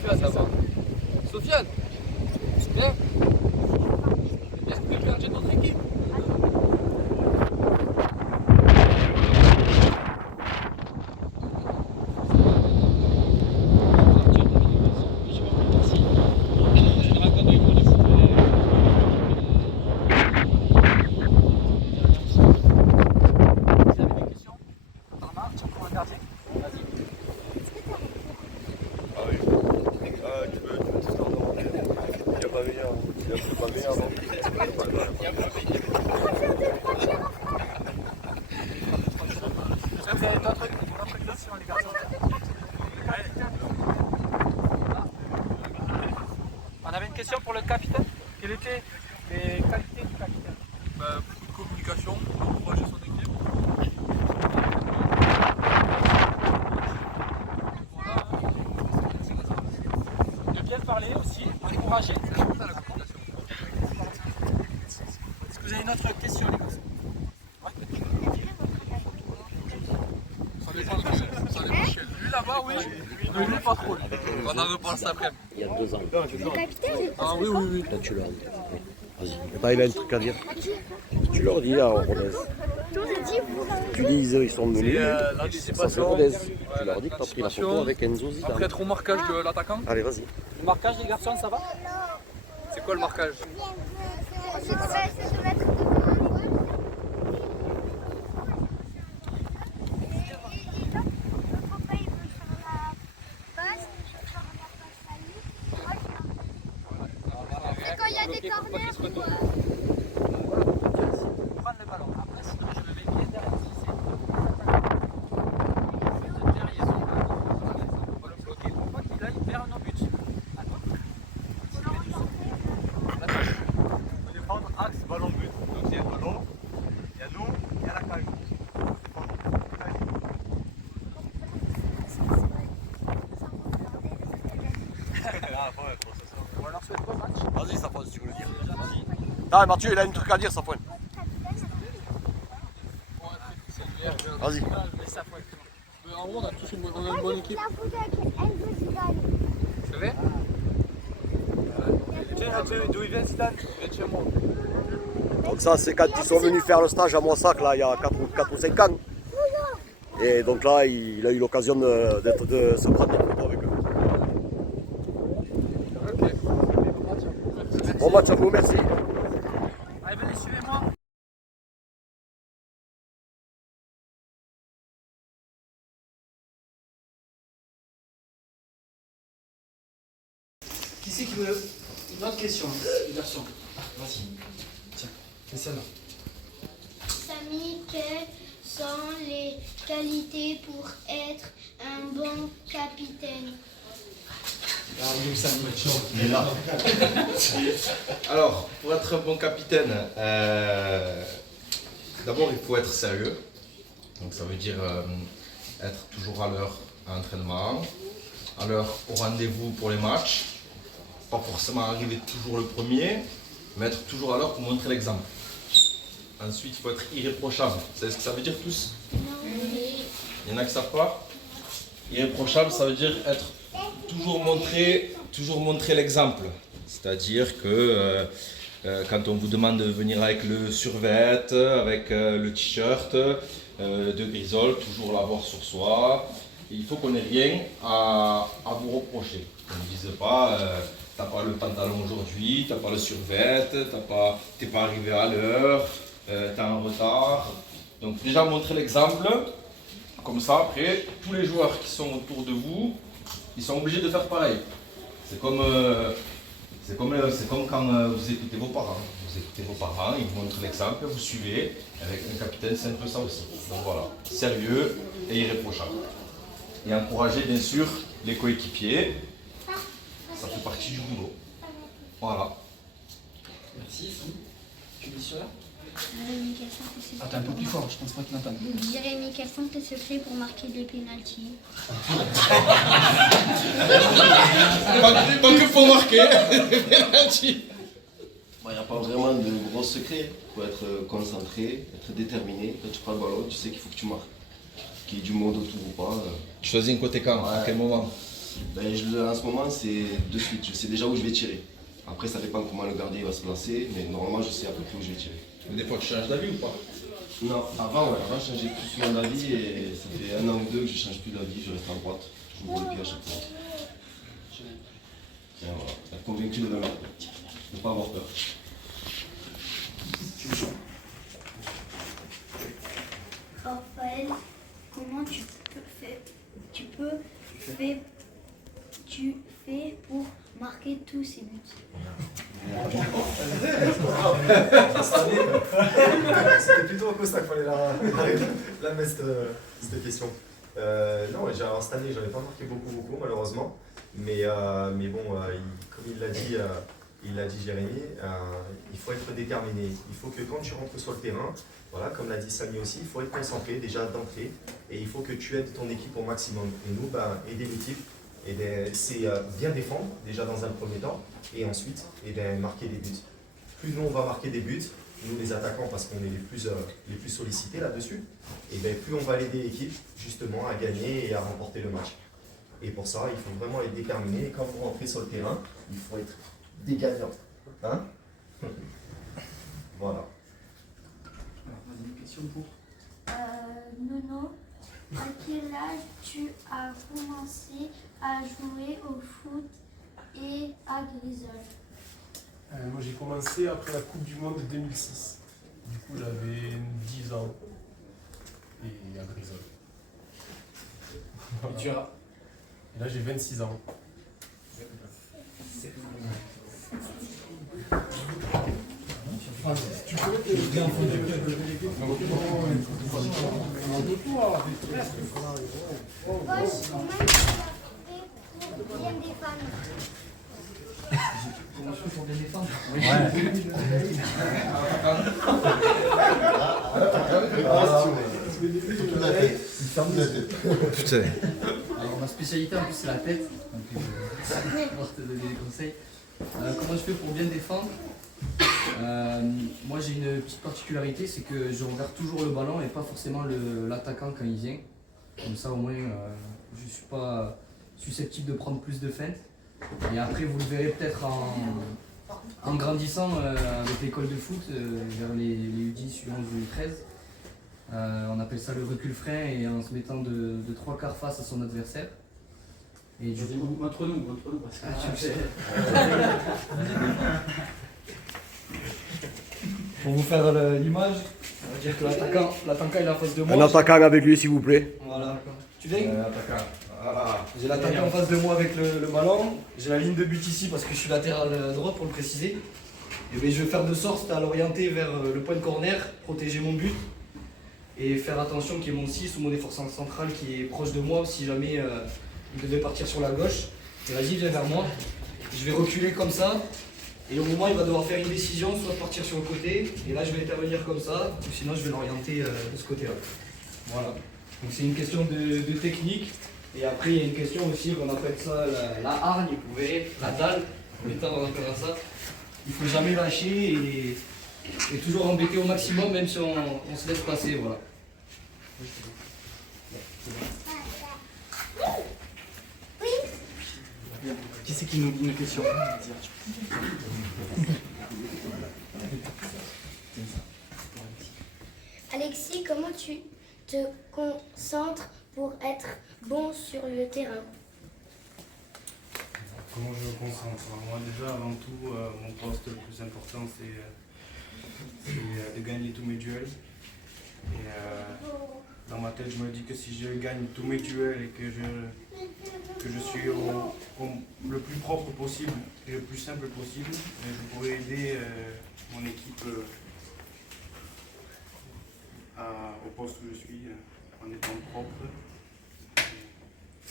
Sofiane là-bas. Sofiane, viens. Est-ce que tu peux changer notre équipe? Vous avez d'autres questions, les garçons? On avait une question pour le capitaine. Quelles étaient les qualités du capitaine? Beaucoup de communication, encourager son équipe. De bien parler aussi, encourager. C'est ça la communication. Est-ce que vous avez une autre question, les garçons? Ça dépend quel. Lui là-bas, oui. Mais lui, pas trop. On en reparle cet après-midi. Il y a 2 ans. Le capitaine? Ah oui, oui, oui. Là, tu leur dis. Vas-y. Eh ben, il a un truc à dire. Tu leur dis à Rodez. Tu nous as dit, vous Tu dis, ils sont venus. Ça, c'est L'anticipation. Rodez. Tu leur dis que tu as pris la photo avec Enzo Zidane. Après être au marquage de l'attaquant. Allez, vas-y. Le marquage, les garçons, ça va? C'est quoi le marquage? c'est de mettre devant. C'est quand il y a des corners ou... Prendre le ballon. Après, sinon, je me mets bien derrière. Si c'est derrière, on va le bloquer pour pas qu'il aille vers nos buts. Attends. faut défendre axe ballon but. Donc il y a le ballon, il y a nous, il y a la caille. On leur souhaite bon match. Vas-y, ça si tu veux le dire. Vas-y. Ah, Mathieu, il a un truc à dire, ça pointe. Vas-y. Mais ça faut être. En gros, on a tous une bonne équipe. La photo avec Enzo Zidane. C'est vrai? Tiens, d'où il vient Zidane? Il vient de chez moi. Donc ça, c'est quand ils sont venus faire le stage à Moissac, là, il y a 4 ou 5 ans. Et donc là, il a eu l'occasion de se prendre des photos avec eux. Ok. Bon match à vous, merci. Allez, venez, suivez-moi. Qui c'est qui veut une autre question, les garçons? Vas-y. Tiens, fais celle-là. Samy, quelles sont les qualités pour être un bon capitaine? Alors, pour être un bon capitaine, d'abord il faut être sérieux. Donc ça veut dire être toujours à l'heure à l'entraînement, à l'heure au rendez-vous pour les matchs. Pas forcément arriver toujours le premier, mais être toujours à l'heure pour montrer l'exemple. Ensuite, il faut être irréprochable. Vous savez ce que ça veut dire tous? Il y en a qui ne savent pas. Irréprochable, ça veut dire être toujours montrer l'exemple. C'est-à-dire que quand on vous demande de venir avec le survêt, avec le t-shirt de Grisol, toujours l'avoir sur soi, il faut qu'on n'ait rien à vous reprocher. On ne dise pas t'as pas le pantalon aujourd'hui, t'as pas le survêt, t'es pas arrivé à l'heure, t'es en retard. Donc déjà montrer l'exemple, comme ça après tous les joueurs qui sont autour de vous, ils sont obligés de faire pareil. C'est comme quand vous écoutez vos parents. Vous écoutez vos parents, ils vous montrent l'exemple, vous suivez. Avec un capitaine, c'est un peu ça aussi. Donc voilà, sérieux et irréprochable. Et encourager bien sûr les coéquipiers. Ça fait partie du boulot. Voilà. Merci, tu dis cela? Jérémy, quels sont tes secrets? Attends un peu plus fort, je pense pas qu'il entende. Jérémy, quels sont tes secrets pour marquer des pénaltys? Pas que pour marquer. Penalty. Il n'y a pas vraiment de gros secret. Il faut être concentré, être déterminé. Quand tu prends le ballon, tu sais qu'il faut que tu marques. Qu'il y ait du monde autour ou pas. Tu choisis un côté camp, à quel moment? En ce moment, c'est de suite. Je sais déjà où je vais tirer. Après, ça dépend comment le gardien va se placer, mais normalement, je sais à peu près où je vais tirer. Mais des fois, tu changes d'avis ou pas? Non, avant, je changeais plus souvent d'avis et ça fait 1 an ou 2 que je change plus d'avis, je reste à droite. J'ouvre le pied à chaque fois. Et voilà, être convaincu de la mettre. Ne pas avoir peur. Raphaël, comment tu fais pour marquer tous ces buts? C'était plutôt Costa qu'il fallait la mettre cette question. Non, cette année, j'en ai pas marqué beaucoup malheureusement. Mais bon, comme il l'a dit Jérémy, il faut être déterminé. Il faut que quand tu rentres sur le terrain, voilà, comme l'a dit Samy aussi, il faut être concentré déjà d'entrée et il faut que tu aides ton équipe au maximum. Et nous, aider l'équipe, c'est bien défendre déjà dans un premier temps et ensuite marquer des buts. Plus nous on va marquer des buts, nous les attaquants parce qu'on est les plus sollicités là-dessus, et plus on va aider l'équipe justement à gagner et à remporter le match. Et pour ça, il faut vraiment être déterminé et quand vous rentrez sur le terrain, il faut être des gagnants. Hein? Voilà. Alors, vas-y, une question pour Nono, à quel âge tu as commencé à jouer au foot et à Grisol? Moi j'ai commencé après la Coupe du Monde de 2006. Du coup j'avais 10 ans. Et à Grisol. Et tu as Et là j'ai 26 ans. Tu peux te bien défendre. comment je fais pour bien défendre? Putain. Alors ma spécialité en plus c'est la tête, donc je vais pouvoir te donner des conseils. Comment je fais pour bien défendre? Moi j'ai une petite particularité, c'est que je regarde toujours le ballon et pas forcément l'attaquant quand il vient. Comme ça au moins je ne suis pas susceptible de prendre plus de feintes. Et après vous le verrez peut-être en grandissant avec l'école de foot vers les U10, U11, U13. On appelle ça le recul frein et en se mettant de 3/4 face à son adversaire. Et du coup, Entre nous, parce que tu le sais. Pour vous faire l'image, on va dire que l'attaquant il est en face de moi. Un attaquant avec lui, s'il vous plaît. Voilà. Tu viens J'ai l'attaquant en face de moi avec le ballon. J'ai la ligne de but ici parce que je suis latéral droit pour le préciser. Et bien, je vais faire de sorte à l'orienter vers le point de corner, protéger mon but. Et faire attention qu'il y ait mon 6 ou mon défenseur central qui est proche de moi si jamais il devait partir sur la gauche. Et vas-y, viens vers moi. Je vais reculer comme ça. Et au moment il va devoir faire une décision, soit partir sur le côté. Et là je vais intervenir comme ça, ou sinon je vais l'orienter de ce côté-là. Voilà. Donc c'est une question de technique. Et après il y a une question aussi, on appelle ça la hargne, vous verrez, la dalle. En étant on appelle ça. Il ne faut jamais lâcher et toujours embêter au maximum, même si on se laisse passer. Voilà. qui c'est qui nous dit une question? Alexis, comment tu te concentres pour être bon sur le terrain? Comment je me concentre? Moi déjà avant tout, mon poste le plus important c'est de gagner tous mes duels. Et dans ma tête je me dis que si je gagne tous mes duels et que je suis le plus propre possible et le plus simple possible, je pourrais aider mon équipe au poste où je suis en étant propre.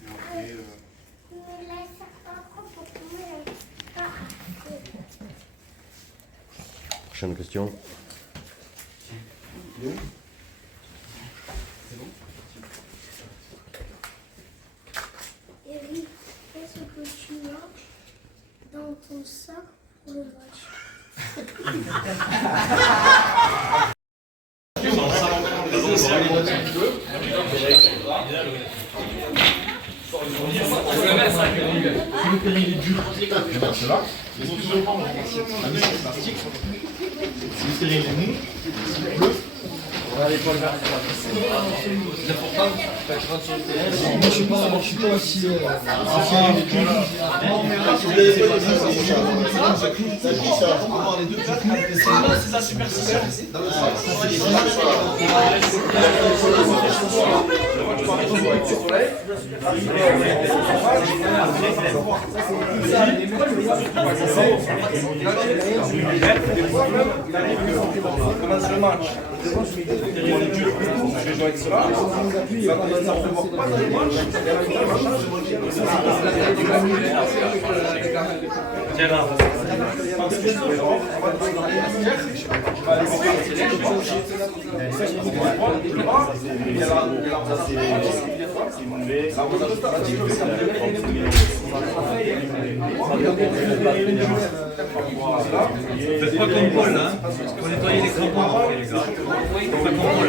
Et après, Prochaine question. Eric, qu'est-ce que tu as dans ton sac pour le match? Moi, je suis pas aussi. C'est la superstition. Commence le match. Je vais jouer avec cela. Ça commence à prévoir pas dans le match. Faites pas comme Paul, hein. Faut nettoyer les crampons après, les gars. Faites pas comme Paul.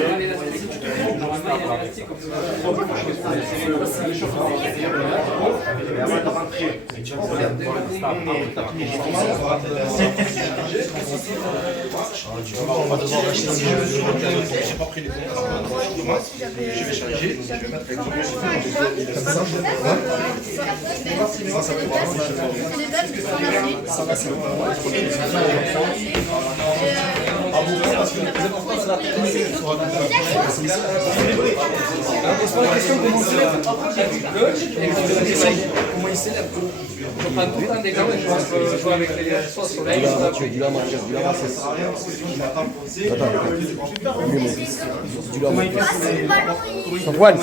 On va devoir acheter des jeux. J'ai pas pris les comptes. Je vais charger. Je vais mettre les comptes. Ça va, c'est bon. Parce que le plus important, c'est la technicité. C'est pas la question comment il s'élève. Comment il s'élève. Je prends tout le temps des gars, je joue avec les soit soleil, soit. Dis-le à Mathieu, dis-le à Mathieu. Safouane.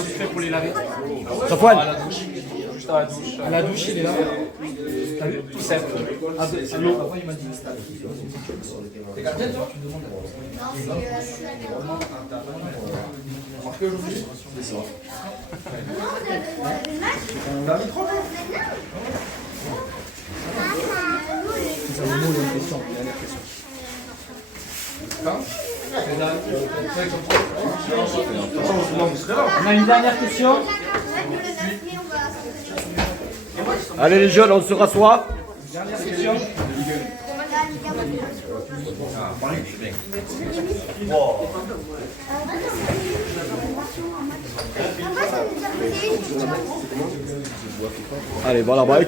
Safouane. À la douche, il est là. T'as vu? Tout simple. À l'eau. Avant, il m'a dit. T'es gardien, toi? Tu demandes. Marqué aujourd'hui? C'est ça. T'as un micro? C'est un mot, il y a une question. On a une dernière question. Allez les jeunes, on se rassoit. Dernière question. Allez, voilà, bah,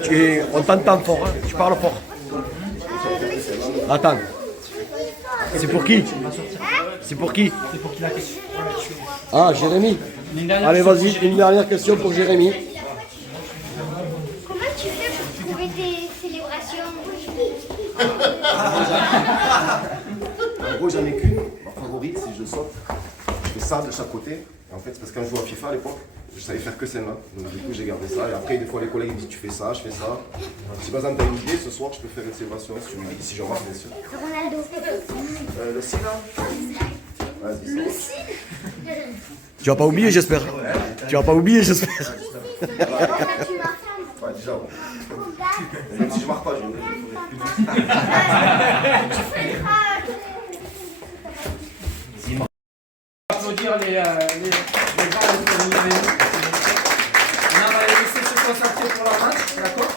on t'entend fort, hein. Tu parles fort. Attends. C'est pour qui? C'est pour qui? C'est pour qui la question? Ah, Jérémy. Allez, vas-y, une dernière question pour Jérémy. Comment tu fais pour trouver tes célébrations? En gros, j'en ai qu'une. Ma favorite, c'est je saute. Je fais ça de chaque côté. Et en fait, c'est parce que quand je jouais à FIFA à l'époque, je savais faire que celle-là. Donc du coup, j'ai gardé ça. Et après, des fois, les collègues me disent tu fais ça, je fais ça. Si par exemple, tu as une idée, ce soir, je peux faire une célébration. Si je remarque, bien sûr. Ronaldo. Le signe là. Vas-y. Le signe. Tu vas pas oublier, j'espère. Tu vas pas oublier, j'espère. Tu marques. Ouais, déjà. Bon. Même si je marque pas, je vais. Applaudir les gars. On va les laisser se concentrer pour la match, d'accord?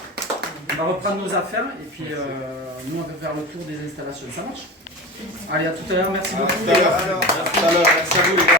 On va reprendre nos affaires et puis nous on va faire le tour des installations. Ça marche? Allez, à tout à l'heure, merci beaucoup. À tout à l'heure, merci à vous les gars.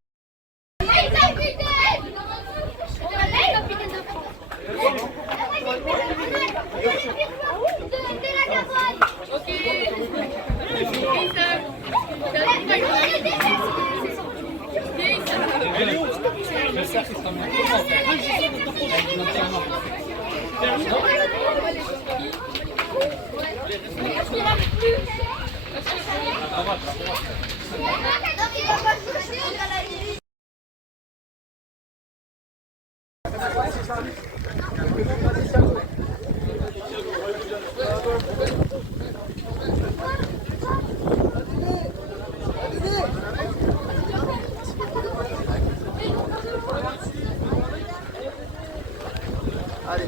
Allez,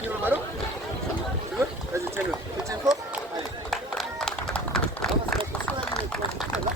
tu veux le ballon? Tu veux? Vas-y, tiens-le. Tu tiens fort? Allez. Ramasse la pression, allez, toi, tu là.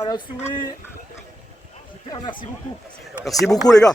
Ah, la souris. Super, merci beaucoup. Merci beaucoup les gars.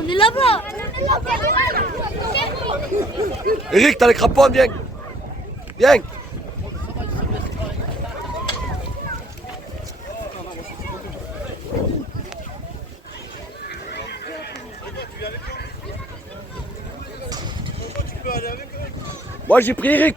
On est là-bas. Eric, t'as les crampons, viens. Viens. Moi j'ai pris Eric.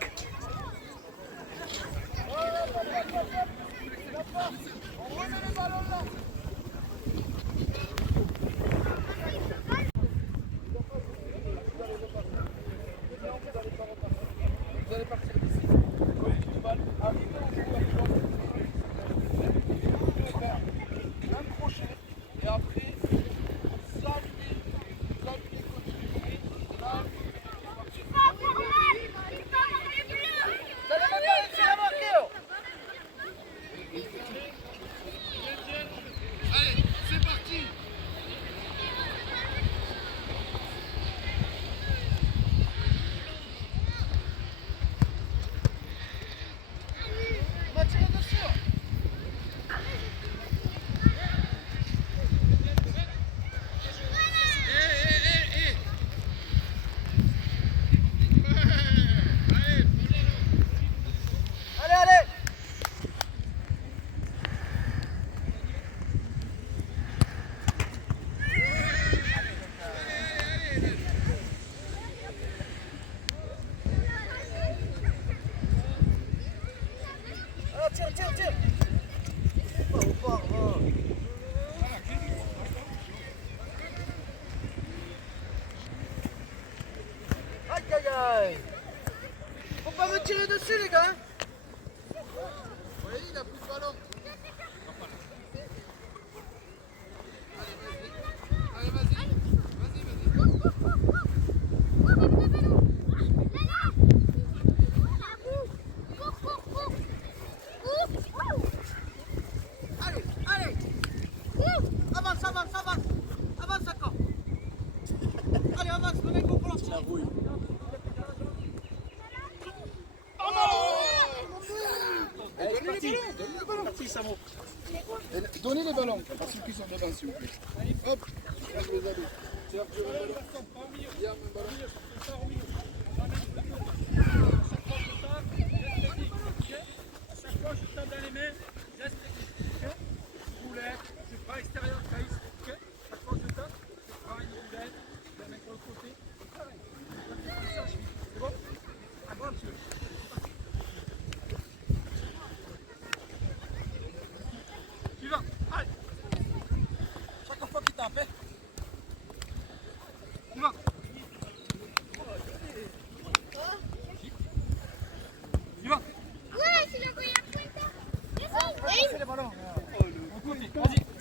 Faut pas me tirer dessus les gars. Oui, il a plus de ballon. Allez, vas-y. Allez. Avance encore. Allez, avance, le mec au plan. La rouille. Donnez les ballons à ceux qui sont devant, s'il vous plaît. Hop, je les avais. Tiens, je vais le ballon. Viens, mon ballon. À chaque fois, je tape dans les mains, reste technique. Boulette, je prends extérieur, caïs. Ok. Chaque fois que je tape, je prends une boulette, je la mets sur le côté. Pareil. C'est bon? À droite, monsieur. passer les ballons. Vas-y.